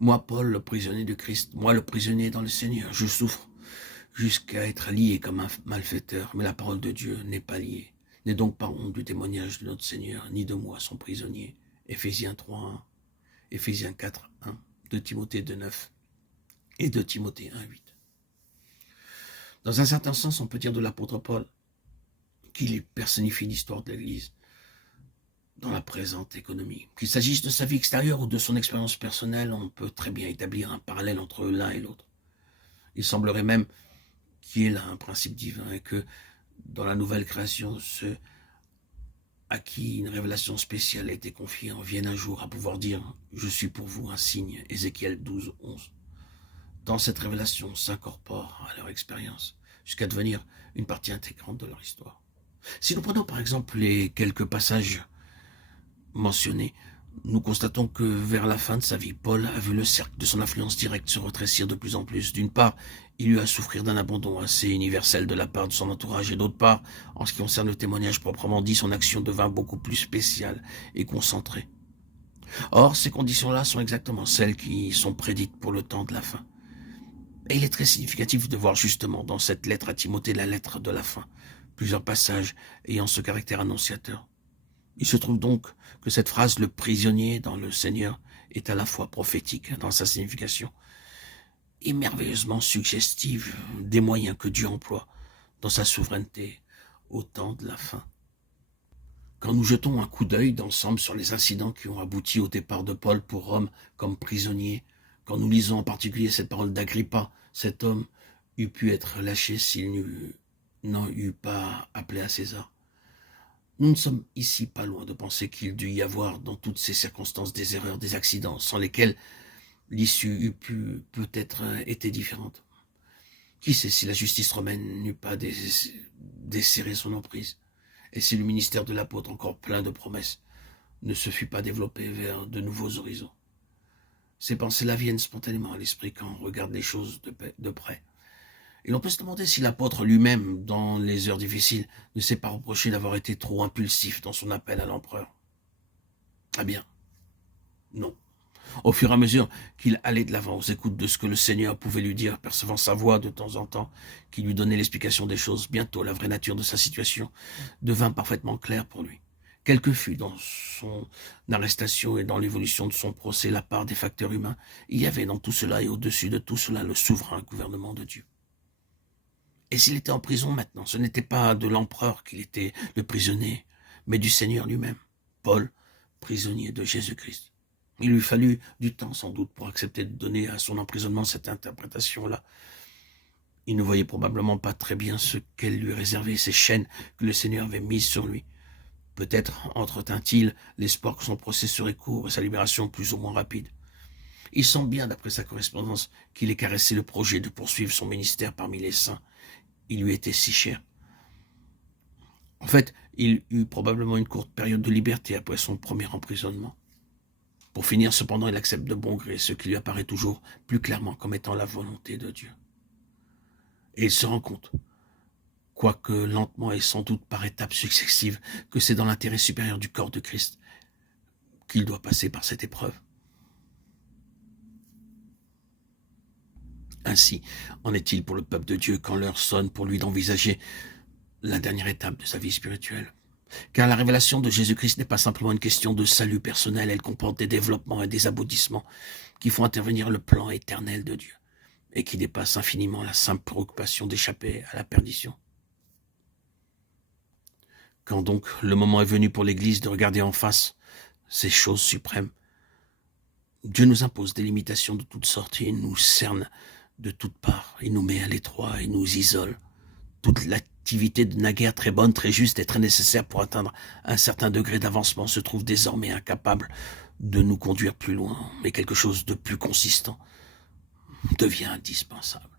Moi, Paul, le prisonnier de Christ, moi, le prisonnier dans le Seigneur, je souffre jusqu'à être lié comme un malfaiteur, mais la parole de Dieu n'est pas liée. N'est donc pas honte du témoignage de notre Seigneur, ni de moi, son prisonnier. Éphésiens 3:1, Éphésiens 4:1, 2 Timothée 2:9 et 2 Timothée 1:8. Dans un certain sens, on peut dire de l'apôtre Paul qu'il personnifie l'histoire de l'Église dans la présente économie. Qu'il s'agisse de sa vie extérieure ou de son expérience personnelle, on peut très bien établir un parallèle entre l'un et l'autre. Il semblerait même qu'il y ait là un principe divin et que dans la nouvelle création, ceux à qui une révélation spéciale a été confiée en viennent un jour à pouvoir dire « Je suis pour vous un signe » Ézéchiel 12:11. Dans cette révélation s'incorpore à leur expérience jusqu'à devenir une partie intégrante de leur histoire. Si nous prenons par exemple les quelques passages mentionnés, nous constatons que vers la fin de sa vie, Paul a vu le cercle de son influence directe se rétrécir de plus en plus. D'une part, il eut à souffrir d'un abandon assez universel de la part de son entourage, et d'autre part, en ce qui concerne le témoignage proprement dit, son action devint beaucoup plus spéciale et concentrée. Or, ces conditions-là sont exactement celles qui sont prédites pour le temps de la fin. Et il est très significatif de voir justement dans cette lettre à Timothée, la lettre de la fin, plusieurs passages ayant ce caractère annonciateur. Il se trouve donc que cette phrase « le prisonnier dans le Seigneur » est à la fois prophétique dans sa signification et merveilleusement suggestive des moyens que Dieu emploie dans sa souveraineté au temps de la fin. Quand nous jetons un coup d'œil d'ensemble sur les incidents qui ont abouti au départ de Paul pour Rome comme prisonnier, quand nous lisons en particulier cette parole d'Agrippa, cet homme eût pu être lâché s'il n'en eût pas appelé à César. Nous ne sommes ici pas loin de penser qu'il dut y avoir dans toutes ces circonstances des erreurs, des accidents, sans lesquels l'issue eût pu peut-être été différente. Qui sait si la justice romaine n'eût pas desserré son emprise, et si le ministère de l'apôtre, encore plein de promesses, ne se fût pas développé vers de nouveaux horizons. Ces pensées-là viennent spontanément à l'esprit quand on regarde les choses de près. Et l'on peut se demander si l'apôtre lui-même, dans les heures difficiles, ne s'est pas reproché d'avoir été trop impulsif dans son appel à l'empereur. Eh bien, non. Au fur et à mesure qu'il allait de l'avant aux écoutes de ce que le Seigneur pouvait lui dire, percevant sa voix de temps en temps, qui lui donnait l'explication des choses, bientôt la vraie nature de sa situation devint parfaitement claire pour lui. Quelle que fût dans son arrestation et dans l'évolution de son procès la part des facteurs humains, il y avait dans tout cela et au-dessus de tout cela le souverain gouvernement de Dieu. Et s'il était en prison maintenant, ce n'était pas de l'empereur qu'il était le prisonnier, mais du Seigneur lui-même. Paul, prisonnier de Jésus-Christ. Il lui fallut du temps sans doute pour accepter de donner à son emprisonnement cette interprétation-là. Il ne voyait probablement pas très bien ce qu'elle lui réservait, ces chaînes que le Seigneur avait mises sur lui. Peut-être entretint-il l'espoir que son procès serait court et sa libération plus ou moins rapide. Il sent bien, d'après sa correspondance, qu'il ait caressé le projet de poursuivre son ministère parmi les saints. Il lui était si cher. En fait, il eut probablement une courte période de liberté après son premier emprisonnement. Pour finir, cependant, il accepte de bon gré ce qui lui apparaît toujours plus clairement comme étant la volonté de Dieu. Et il se rend compte, quoique lentement et sans doute par étapes successives, que c'est dans l'intérêt supérieur du corps de Christ qu'il doit passer par cette épreuve. Ainsi en est-il pour le peuple de Dieu quand l'heure sonne pour lui d'envisager la dernière étape de sa vie spirituelle. Car la révélation de Jésus-Christ n'est pas simplement une question de salut personnel, elle comporte des développements et des aboutissements qui font intervenir le plan éternel de Dieu et qui dépassent infiniment la simple préoccupation d'échapper à la perdition. Quand donc le moment est venu pour l'Église de regarder en face ces choses suprêmes, Dieu nous impose des limitations de toutes sortes et nous cerne de toutes parts. Il nous met à l'étroit et nous isole. Toute l'activité de naguère très bonne, très juste et très nécessaire pour atteindre un certain degré d'avancement se trouve désormais incapable de nous conduire plus loin, mais quelque chose de plus consistant devient indispensable.